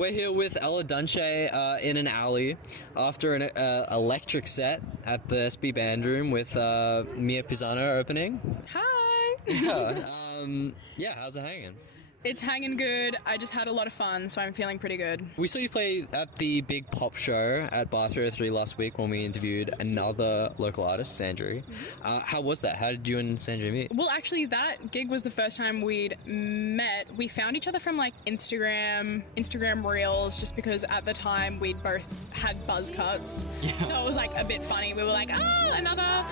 We're here with Ella Dunshea in an alley after an electric set at the Espy Bandroom with Mia Pisano opening. Hi! Yeah, how's it hanging? It's hanging good. I just had a lot of fun, so I'm feeling pretty good. We saw you play at the big pop show at Bar 303 last week when we interviewed another local artist, Sandry. How was that? How did you and Sandry meet? Well, actually, that gig was the first time we'd met. We found each other from like Instagram Reels, just because at the time we'd both had buzz cuts. Yeah. So it was like a bit funny. We were like, another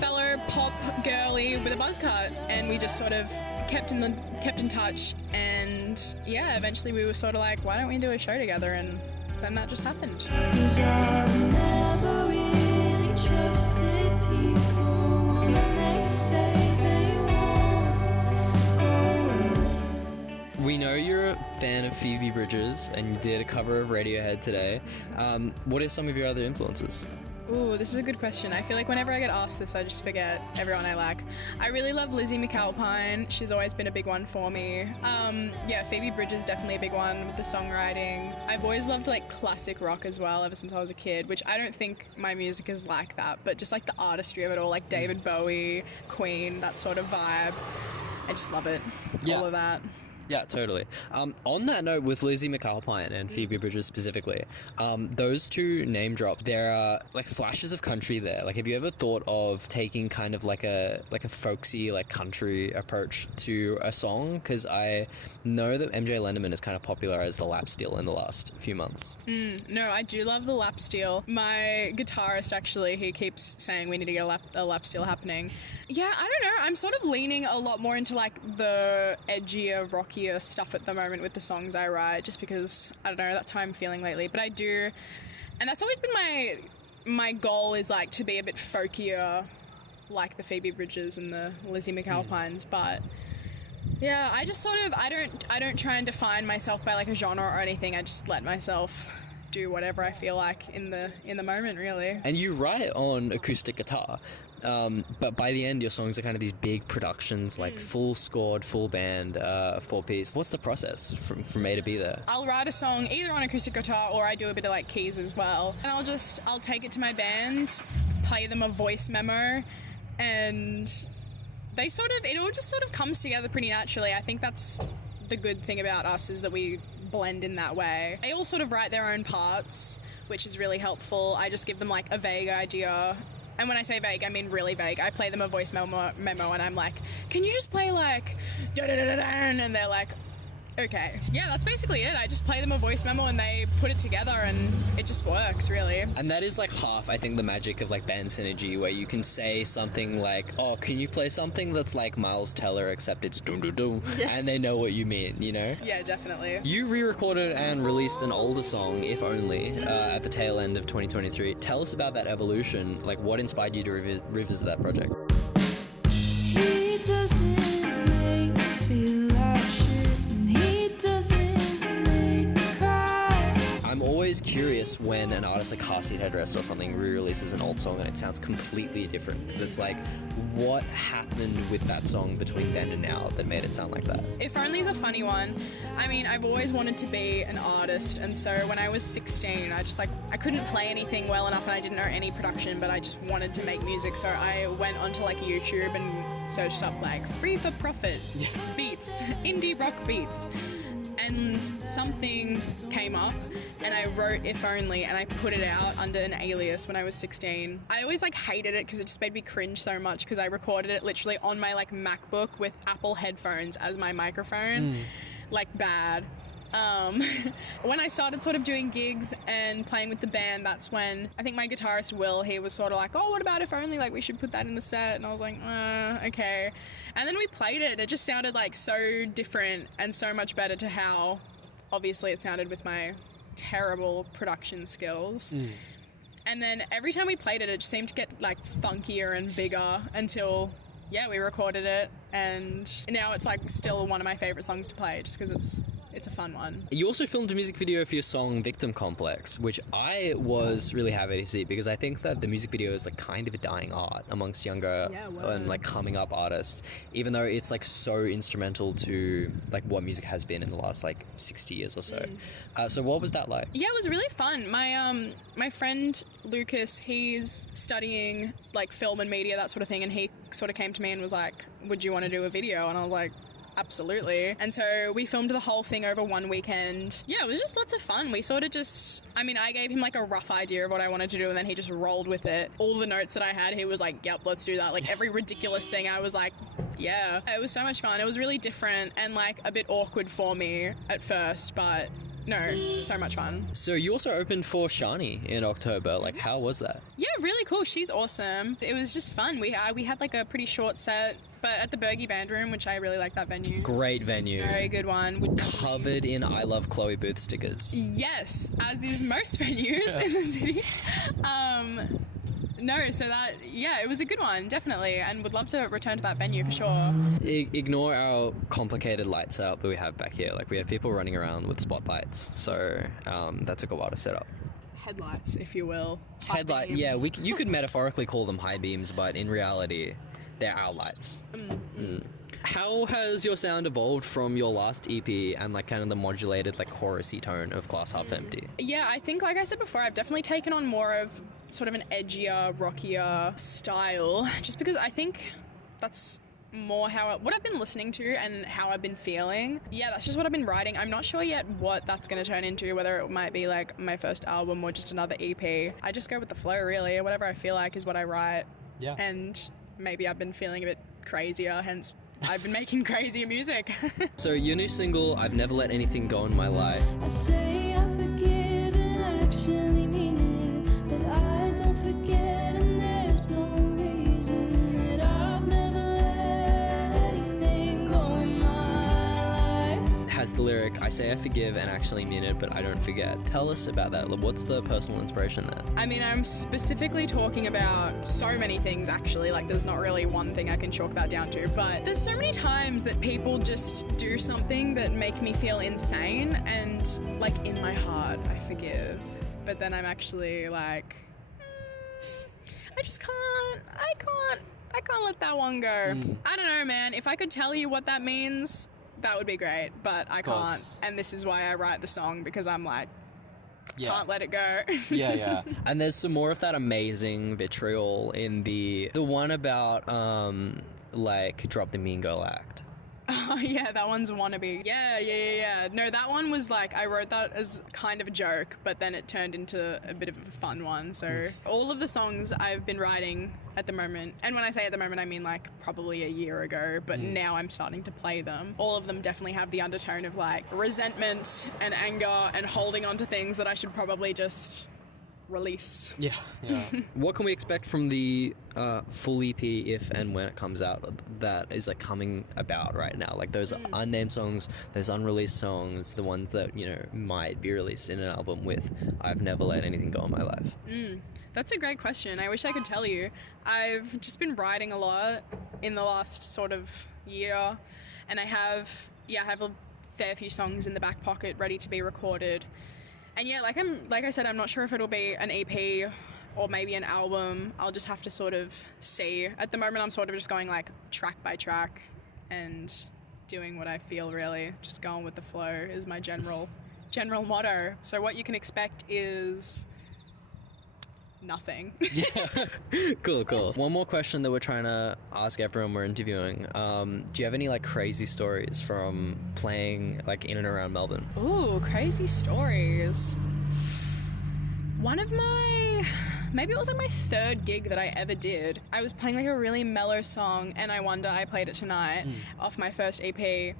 fellow pop girly with a buzz cut, and we just sort of kept in touch, and yeah, eventually we were sort of like, why don't we do a show together, and then that just happened. 'Cause I've never really trusted people when they say they won't go. We know you're a fan of Phoebe Bridgers and you did a cover of Radiohead today. What are some of your other influences? Ooh, this is a good question. I feel like whenever I get asked this, I just forget everyone I like. I really love Lizzie McAlpine. She's always been a big one for me. Yeah, Phoebe Bridgers definitely a big one with the songwriting. I've always loved like classic rock as well ever since I was a kid, which I don't think my music is like that, but just like the artistry of it all, like David Bowie, Queen, that sort of vibe. I just love it. Yeah. All of that. Yeah, totally. On that note, with Lizzie McAlpine and Phoebe Bridgers specifically, those two name drop. There are like flashes of country there. Like, have you ever thought of taking kind of like a folksy, like country approach to a song? Because I know that MJ Lenderman has kind of popularized the lap steel in the last few months. No, I do love the lap steel. My guitarist, actually, he keeps saying we need to get a lap steel happening. Yeah, I don't know. I'm sort of leaning a lot more into like the edgier, rockier stuff at the moment with the songs I write, just because, I don't know, that's how I'm feeling lately. But I do, and that's always been my goal, is like to be a bit folkier, like the Phoebe Bridgers and the Lizzie McAlpines. But yeah, I just sort of, I don't try and define myself by like a genre or anything. I just let myself do whatever I feel like in the moment, really. And you write on acoustic guitar, but by the end your songs are kind of these big productions, like full scored, full band, 4-piece. What's the process from A to B there? I'll write a song either on acoustic guitar, or I do a bit of like keys as well, and I'll take it to my band, play them a voice memo, and it all just sort of comes together pretty naturally. I think that's the good thing about us, is that we blend in that way. They all sort of write their own parts, which is really helpful. I just give them like a vague idea, and when I say vague, I mean really vague. I play them a voice memo and I'm like, can you just play like da-da-da-da-da? And they're like, okay. Yeah, that's basically it. I just play them a voice memo and they put it together, and it just works, really. And that is like half, I think, the magic of like band synergy, where you can say something like, oh, can you play something that's like Miles Teller except it's dum-dum-dum, and they know what you mean, you know? Yeah, definitely. You re-recorded and released an older song, If Only, at the tail end of 2023. Tell us about that evolution. Like, what inspired you to revisit that project? He doesn't make me feel like shit, and he doesn't make me cry. I'm always curious when an artist like Car Seat Headrest or something re-releases an old song and it sounds completely different, because it's like, what happened with that song between then and now that made it sound like that? If Only's a funny one. I mean, I've always wanted to be an artist, and so when I was 16, I couldn't play anything well enough, and I didn't know any production, but I just wanted to make music, so I went onto like YouTube and searched up like free for profit beats, indie rock beats, and something came up, and I wrote If Only, and I put it out under an alias when I was 16. I always like hated it because it just made me cringe so much, because I recorded it literally on my like MacBook with Apple headphones as my microphone. Like bad. When I started sort of doing gigs and playing with the band, that's when I think my guitarist Will, he was sort of like, oh, what about If Only, like we should put that in the set, and I was like, okay. And then we played it. It just sounded like so different and so much better to how obviously it sounded with my terrible production skills. And then every time we played it, it just seemed to get like funkier and bigger until we recorded it, and now it's like still one of my favorite songs to play, just because it's it's a fun one. You also filmed a music video for your song Victim Complex, which I was really happy to see because I think that the music video is like kind of a dying art amongst younger and like coming up artists, even though it's like so instrumental to like what music has been in the last like 60 years or so. So what was that like? Yeah, it was really fun. My friend Lucas, he's studying like film and media, that sort of thing, and he sort of came to me and was like, would you want to do a video? And I was like, absolutely. And so we filmed the whole thing over one weekend. Yeah, it was just lots of fun. We sort of just, I mean, I gave him like a rough idea of what I wanted to do, and then he just rolled with it. All the notes that I had, he was like, yep, let's do that. Like every ridiculous thing, I was like, yeah. It was so much fun. It was really different and like a bit awkward for me at first, but no, so much fun. So you also opened for Shani in October. Like, how was that? Yeah, really cool. She's awesome. It was just fun. We had like a pretty short set, but at the Espy Bandroom, which I really like that venue. Great venue. Very good one. Covered in I Love Chloe booth stickers. Yes, as is most venues in the city. No, so that, yeah, it was a good one, definitely, and would love to return to that venue for sure. Ignore our complicated light setup that we have back here. Like, we have people running around with spotlights, so that took a while to set up. Headlights, if you will. Headlight, yeah, you could metaphorically call them high beams, but in reality, they're our lights. How has your sound evolved from your last EP and like kind of the modulated like chorusy tone of Glass Half Empty? Yeah, I think like I said before, I've definitely taken on more of sort of an edgier, rockier style, just because I think that's more what I've been listening to and how I've been feeling. Yeah, that's just what I've been writing. I'm not sure yet what that's going to turn into, whether it might be like my first album or just another EP. I just go with the flow, really. Whatever I feel like is what I write. Yeah. And maybe I've been feeling a bit crazier, hence I've been making crazier music. So your new single, I've Never Let Anything Go in My Life. I say I forgive and actually mean it, but I don't forget, and there's no reason that I've never let anything go in my life. Has the lyric, I say I forgive and actually mean it, but I don't forget. Tell us about that. What's the personal inspiration there? I mean, I'm specifically talking about so many things, actually. Like, there's not really one thing I can chalk that down to, but there's so many times that people just do something that make me feel insane, and like in my heart, I forgive. But then I'm actually like, I can't let that one go. I don't know, man. If I could tell you what that means, that would be great, but I can't. And this is why I write the song, because I'm like, can't let it go. Yeah. And there's some more of that amazing vitriol in the one about like Drop the Mean Girl Act. Oh, yeah, that one's Wannabe. Yeah. No, that one was like, I wrote that as kind of a joke, but then it turned into a bit of a fun one. So all of the songs I've been writing at the moment, and when I say at the moment, I mean like probably a year ago, but now I'm starting to play them. All of them definitely have the undertone of like resentment and anger and holding on to things that I should probably just release. Yeah. What can we expect from the full EP if and when it comes out that is like coming about right now? Like those unnamed songs, those unreleased songs, the ones that, you know, might be released in an album with I've Never Let Anything Go in My Life. That's a great question. I wish I could tell you. I've just been writing a lot in the last sort of year, and I have a fair few songs in the back pocket ready to be recorded. And yeah, like I said, I'm not sure if it'll be an EP or maybe an album. I'll just have to sort of see. At the moment, I'm sort of just going like track by track and doing what I feel, really. Just going with the flow is my general motto. So what you can expect is nothing. Cool. One more question that we're trying to ask everyone we're interviewing. Do you have any like crazy stories from playing like in and around Melbourne? Ooh, crazy stories. Maybe it was like my third gig that I ever did. I was playing like a really mellow song, and I Wonder I Played It Tonight off my first EP.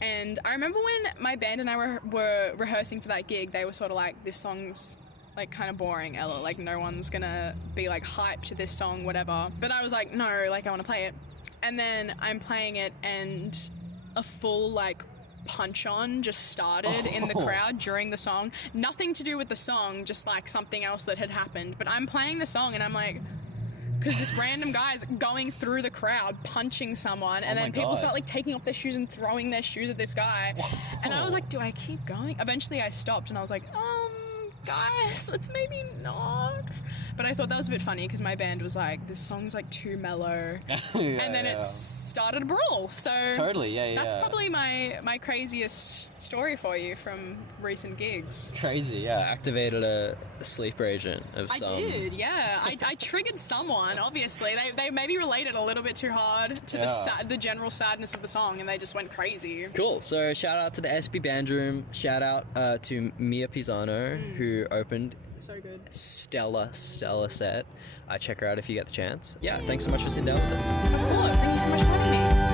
And I remember when my band and I were rehearsing for that gig, they were sort of like, this song's like kind of boring, Ella, like no one's gonna be like hyped to this song, whatever. But I was like, no, like I want to play it. And then I'm playing it, and a full like punch on just started in the crowd during the song. Nothing to do with the song, just like something else that had happened. But I'm playing the song and I'm like, because this random guy's going through the crowd punching someone, and Oh then my people God. start like taking off their shoes and throwing their shoes at this guy. And I was like, do I keep going? Eventually I stopped and I was like, guys, let's maybe not. But I thought that was a bit funny because my band was like, this song's like too mellow. And then it started a brawl. So Totally, yeah. that's probably my craziest story for you from recent gigs. Crazy, yeah. Activated a sleeper agent of I some... did, yeah. I triggered someone, obviously. They maybe related a little bit too hard to the general sadness of the song, and they just went crazy. Cool. So shout out to the Espy Bandroom. Shout out to Mia Pisano, who opened So good. stellar set. Check her out if you get the chance. Yeah, thanks so much for sitting down with us. Of course. Thank you so much for having me.